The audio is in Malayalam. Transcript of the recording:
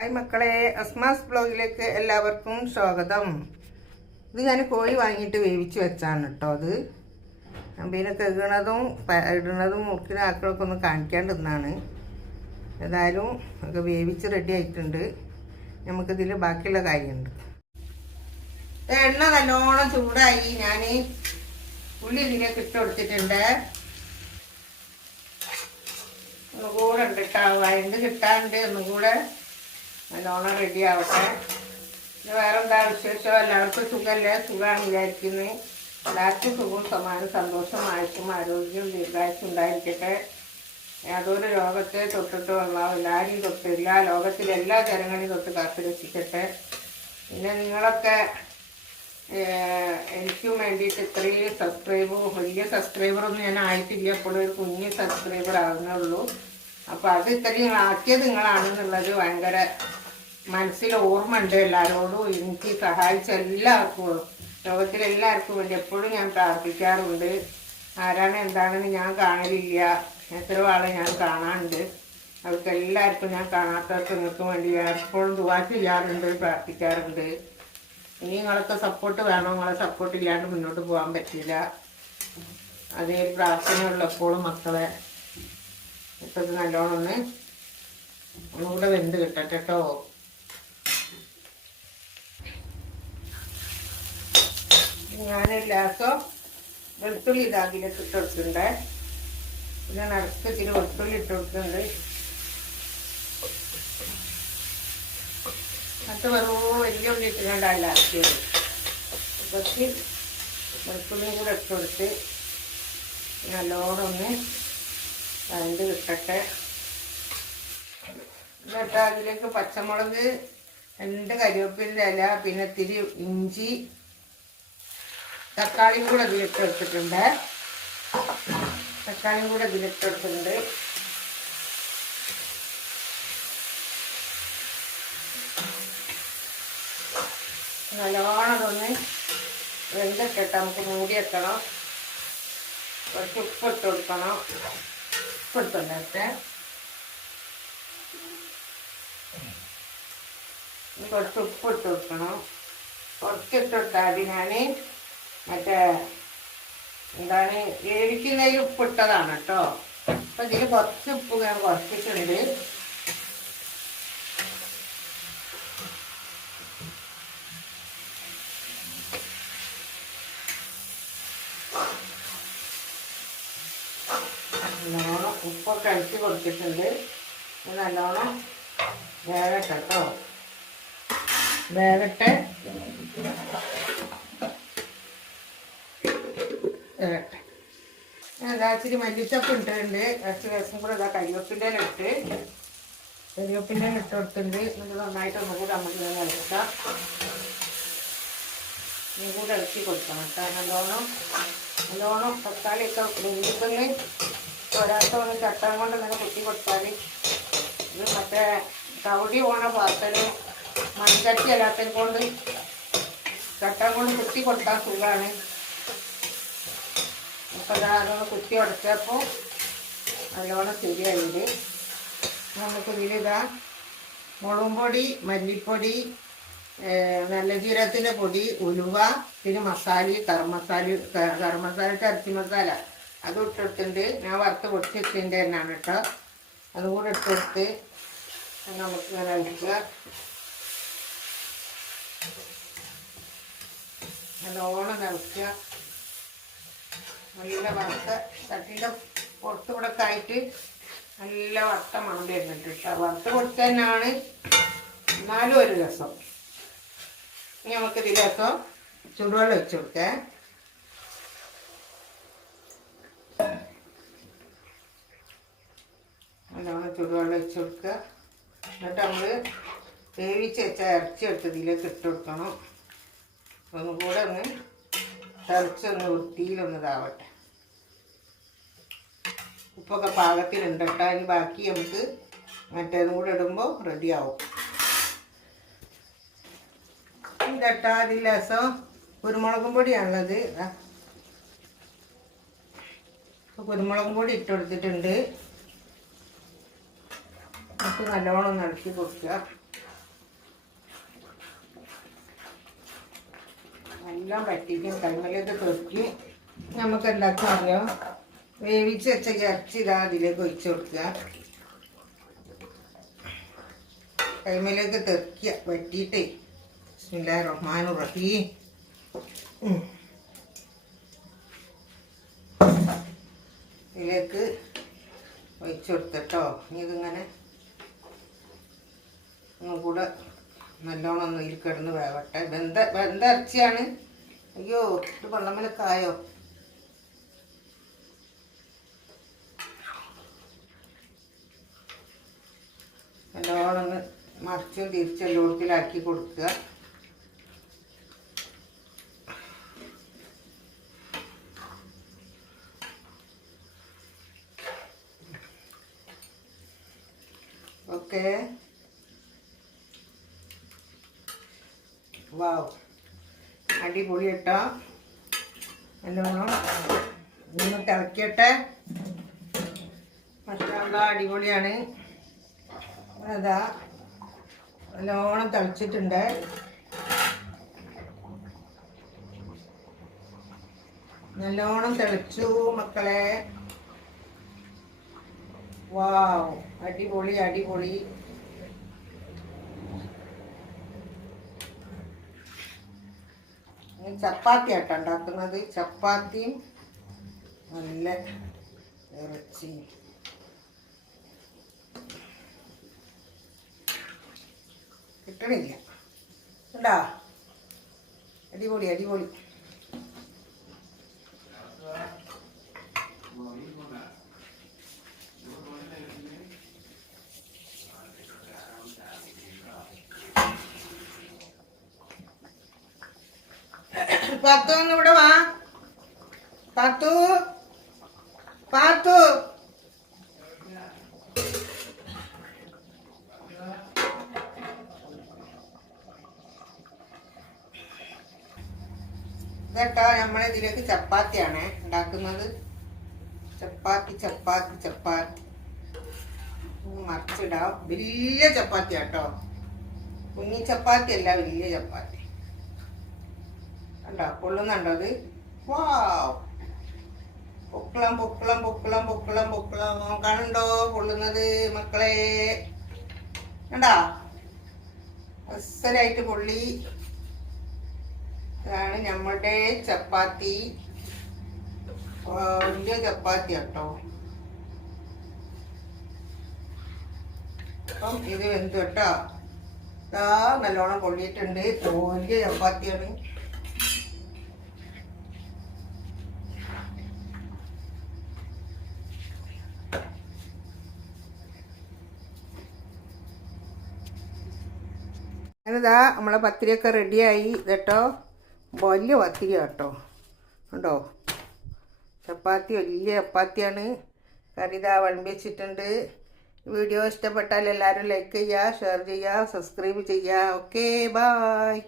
ഹായ് മക്കളെ, അസ്മാസ് ബ്ലോഗിലേക്ക് എല്ലാവർക്കും സ്വാഗതം. ഇത് ഞാൻ കോഴി വാങ്ങിയിട്ട് വേവിച്ച് വെച്ചാണ് കേട്ടോ. അത് പിന്നെ കഴുകണതും ഇടുന്നതും മുറിക്കുന്ന ആക്കളൊക്കെ ഒന്ന് കാണിക്കാണ്ടിരുന്നാണ്. ഏതായാലും ഒക്കെ വേവിച്ച് റെഡി ആയിട്ടുണ്ട്. നമുക്കിതിൽ ബാക്കിയുള്ള കാര്യമുണ്ട്. എണ്ണ നല്ലോണം ചൂടായി. ഞാൻ ഉള്ളി ഇതിലേക്ക് ഇട്ട് കൊടുത്തിട്ടുണ്ട്. ഒന്നുകൂടെ ഉണ്ട് കേട്ടോ, വഴണ്ട് കിട്ടാനുണ്ട്. ഒന്നുകൂടെ നല്ലോണം റെഡി ആവട്ടെ. വേറെന്താ വിശേഷം? എല്ലാവർക്കും സുഖമല്ലേ? സുഖമാണ് വിചാരിക്കുന്നത്. എല്ലാവർക്കും സുഖവും സമാനം സന്തോഷം ആയിട്ടും ആരോഗ്യവും ദീർഘായുസ്സും ഉണ്ടായിരിക്കട്ടെ. യാതൊരു രോഗത്തെ തൊട്ടിട്ട് വന്നാവും എല്ലാവരെയും തൊട്ട് എല്ലാ ലോകത്തിലെ എല്ലാ ജനങ്ങളെയും തൊട്ട് കാത്തുരക്ഷിക്കട്ടെ. പിന്നെ നിങ്ങളൊക്കെ എനിക്കും വേണ്ടിയിട്ട് ഇത്രയും വലിയ സബ്സ്ക്രൈബറൊന്നും ഞാൻ ആയിട്ടില്ല. എപ്പോഴും ഒരു കുഞ്ഞ് സബ്സ്ക്രൈബർ ആകുന്നുള്ളൂ. അപ്പോൾ അത് ഇത്രയും ആക്കിയത് നിങ്ങളാണെന്നുള്ളത് ഭയങ്കര മനസ്സിൽ ഓർമ്മ ഉണ്ട്. എല്ലാവരോടും എനിക്ക് സഹായിച്ച എല്ലാവർക്കും, ലോകത്തിലെല്ലാവർക്കും വേണ്ടി എപ്പോഴും ഞാൻ പ്രാർത്ഥിക്കാറുണ്ട്. ആരാണ് എന്താണെന്ന് ഞാൻ കാണലില്ല. എത്രയോ ആളെ ഞാൻ കാണാറുണ്ട്. അവർക്ക് എല്ലാവർക്കും, ഞാൻ കാണാത്തവർക്ക് നിങ്ങൾക്ക് വേണ്ടി എപ്പോഴും ദുആ ചെയ്യാറുണ്ട്, പ്രാർത്ഥിക്കാറുണ്ട്. ഇനി നിങ്ങളൊക്കെ സപ്പോർട്ട് വേണം. നിങ്ങളെ സപ്പോർട്ട് ഇല്ലാണ്ട് മുന്നോട്ട് പോകാൻ പറ്റില്ല. അതേ പ്രാർത്ഥനയുള്ളപ്പോഴും മക്കളെ. ഇപ്പം ഇത് നല്ലോണം ഒന്നുകൂടെ വെന്ത് കിട്ടട്ടെ കേട്ടോ. ഞാനൊരു ഗ്ലാസോ വെളുത്തുള്ളി ഇതാക്കിയിട്ട് ഇട്ട് കൊടുക്കുന്നുണ്ട്. പിന്നെ നടുക്കത്തിന് വെളുത്തുള്ളി ഇട്ട് കൊടുക്കുന്നുണ്ട്. അത് വെറും വലിയ ഉള്ളി ഇട്ടുകൊണ്ടല്ല ആക്കിയത്. കുറച്ച് വെളുത്തുള്ളിയും കൂടെ ഇട്ട് കൊടുത്ത് നല്ലോണം വഴണ്ട് കിട്ടട്ടെ. എന്നിട്ട് അതിലേക്ക് പച്ചമുളക്, 2 കരിവേപ്പിൻ്റെ ഇല, പിന്നെ ഇത്തിരി ഇഞ്ചി, തക്കാളിയും കൂടെ ഇതിലിട്ട് എടുത്തിട്ടുണ്ട്. നല്ലോണം അതൊന്ന് വെന്തിട്ടിട്ട് നമുക്ക് മൂടി വെക്കണം. കുറച്ച് ഉപ്പിട്ട് കൊടുക്കണം. ഉപ്പിട്ടുണ്ടേ കുറച്ച് ഉപ്പിട്ട് കൊടുക്കണം. കുറച്ചിട്ടിട്ടാൽ ഞാൻ മറ്റേ എന്താണ് വേവിക്കുന്നതിൽ ഉപ്പിട്ടതാണ് കേട്ടോ. അപ്പം ഇതിൽ കുറച്ച് ഉപ്പ് ഞാൻ കുറച്ചിട്ടുണ്ട്. നല്ലോണം ഉപ്പൊക്കെ അടിച്ച് കൊടുത്തിട്ടുണ്ട്. നല്ലോണം വേകട്ടെ കേട്ടോ. വേകട്ടെ. ഇച്ചിരി മല്ലിച്ചപ്പ് ഇട്ടിട്ടുണ്ട്. കുറച്ച് രസം കൂടെ കരിവേപ്പിൻ്റെ ഇട്ട് കൊടുത്തിട്ടുണ്ട്. നമ്മൾ നന്നായിട്ട് ഒന്നുകൂടെ നമുക്ക് ഇളക്കാം. ഒന്നുകൂടെ ഇളക്കി കൊടുക്കണം കേട്ടോ. നല്ലോണം തക്കാളിയൊക്കെ വെന്തിട്ടൊന്ന് ഒരാൾക്കൊന്ന് ചട്ടം കൊണ്ട് നിങ്ങൾ കുത്തി കൊടുത്താൽ ഇത് മറ്റേ കവടി പോണ പാത്രത്തിൽ മൺചട്ടി അല്ലാത്തത് കൊണ്ട് ചട്ടം കൊണ്ട് കുത്തി കൊടുത്താൽ സുഖമാണ്. അപ്പോൾ അതൊന്ന് കുത്തി ഉടച്ചപ്പോൾ നല്ലോണം ശരിയായത്. നമുക്ക് ഇതിലിതാ മുളകും പൊടി, മല്ലിപ്പൊടി, നല്ല ജീരകത്തിൻ്റെ പൊടി, ഉലുവ, പിന്നെ മസാല, ഗരം മസാല, ഇറച്ചി മസാല അതും ഇട്ടെടുത്തിട്ടുണ്ട്. ഞാൻ വറുത്ത് പൊടിച്ചിട്ടിൻ്റെ തന്നെയാണ് കേട്ടോ. അതും കൂടെ ഇട്ടെടുത്ത് നമുക്ക് ഇങ്ങനെ അടിക്കുക. നല്ലോണം നിറയ്ക്കുക. നല്ല വറുത്ത ചട്ടിയുടെ പുറത്ത് കൂടെ ഒക്കെ ആയിട്ട് നല്ല വറുത്ത മണം വരുന്നുണ്ട് കേട്ടോ. വറുത്ത് കൊടുത്ത് തന്നെയാണ്, എന്നാലും ഒരു രസം. ഇനി നമുക്ക് ഇതിലേക്കോ ചൂടുവെള്ളം വെച്ച് കൊടുക്കേ. നല്ലോണം ചൂടുവെള്ളം വെച്ച് കൊടുക്കുക. എന്നിട്ട് നമ്മൾ വേവിച്ച് വെച്ച ഇറച്ചി എടുത്ത് ഇതിലേക്ക് ഇട്ട് കൊടുക്കണം. ഒന്നും കൂടെ തിളച്ചൊന്ന് വൃത്തിയിലൊന്നിതാവട്ടെ. ഉപ്പൊക്കെ പാകത്തിലുണ്ട് കേട്ടോ. അതിന് ബാക്കി നമുക്ക് മറ്റേതും കൂടെ ഇടുമ്പോൾ റെഡിയാവും. ഇതട്ടാ അതിൽ രസം കുരുമുളകും പൊടിയാണുള്ളത്. കുരുമുളകും പൊടി ഇട്ട് കൊടുത്തിട്ടുണ്ട്. നമുക്ക് നല്ലോണം ഇളക്കി കൊടുക്കുക. എല്ലാം പറ്റിക്കും. കൈമലേക്ക് തെറിക്കും. നമുക്ക് എന്താക്കാൻ അറിയാം, വേവിച്ച് വെച്ച ഇറച്ചി ഇതാ അതിലേക്ക് ഒഴിച്ച് കൊടുക്കുക. കൈമലേക്ക് തെറിക്കുക പറ്റിയിട്ടേ. ബിസ്മില്ലാഹിർ റഹ്മാനിർ റഹീം. ഇതിലേക്ക് ഒഴിച്ച് കൊടുത്തിട്ടോ. ഇനി ഇതിങ്ങനെ ഒന്നും കൂടെ നല്ലോണം ഒന്ന് ഇതിൽ കിടന്ന് വേവട്ടെ. വെന്ത ഇറച്ചിയാണ്. അയ്യോ ഇത് വെള്ളമലൊക്കെ ആയോ. നല്ലോണം ഒന്ന് മറിച്ചും തിരിച്ചെല്ലോടത്തിലാക്കി കൊടുക്കുക. ഓക്കെ. വാവ്, അടിപൊളി കേട്ടോ. നല്ലോണം ഒന്ന് തിളക്കട്ടെ. മാഷാഅല്ലാഹ് അടിപൊളിയാണ്. അതാ നല്ലോണം തിളച്ചിട്ടുണ്ട്. നല്ലോണം തിളച്ചു മക്കളെ. വാവ്, അടിപൊളി അടിപൊളി. ചപ്പാത്തി ആട്ടോ ഉണ്ടാക്കുന്നത്. ചപ്പാത്തിയും നല്ല ഇറച്ചിയും. കിട്ടണില്ല ഉണ്ടാ. അടിപൊളി അടിപൊളി. പാത്തു ഒന്ന് ഇവിടെ വാ. പാത്തു പാത്തു ഇതട്ടോ നമ്മളിതിലേക്ക് ചപ്പാത്തിയാണ് ഉണ്ടാക്കുന്നത്. ചപ്പാത്തി ചപ്പാത്തി ചപ്പാത്തി മറിച്ചിടാം. വലിയ ചപ്പാത്തി കേട്ടോ, കുഞ്ഞി ചപ്പാത്തി അല്ല, വലിയ ചപ്പാത്തി. കണ്ടോ പൊള്ളുന്നുണ്ടോ അത്? വാവ്, പൊക്കളം പൊക്കളം പൊക്കളം പൊക്കളം പൊക്കളം. കാണുണ്ടോ പൊള്ളുന്നത് മക്കളെ? കണ്ടാ അസലായിട്ട് പൊള്ളി. ഇതാണ് നമ്മളുടെ ചപ്പാത്തി. വലിയ ചപ്പാത്തി കേട്ടോ. അപ്പം ഇത് വെന്ത് കേട്ടോ. ഇതാ നല്ലോണം പൊള്ളിയിട്ടുണ്ട്. വലിയ ചപ്പാത്തിയാണ്. അങ്ങനെതാ നമ്മളെ പത്തിരിയൊക്കെ റെഡിയായി കേട്ടോ. വലിയ പത്തിരി കേട്ടോ. ഉണ്ടോ ചപ്പാത്തി, വലിയ ചപ്പാത്തിയാണ്. കറി ഇതാ വിളമ്പി വെച്ചിട്ടുണ്ട്. വീഡിയോ ഇഷ്ടപ്പെട്ടാൽ എല്ലാവരും ലൈക്ക് ചെയ്യുക, ഷെയർ ചെയ്യുക, സബ്സ്ക്രൈബ് ചെയ്യുക. Okay, bye.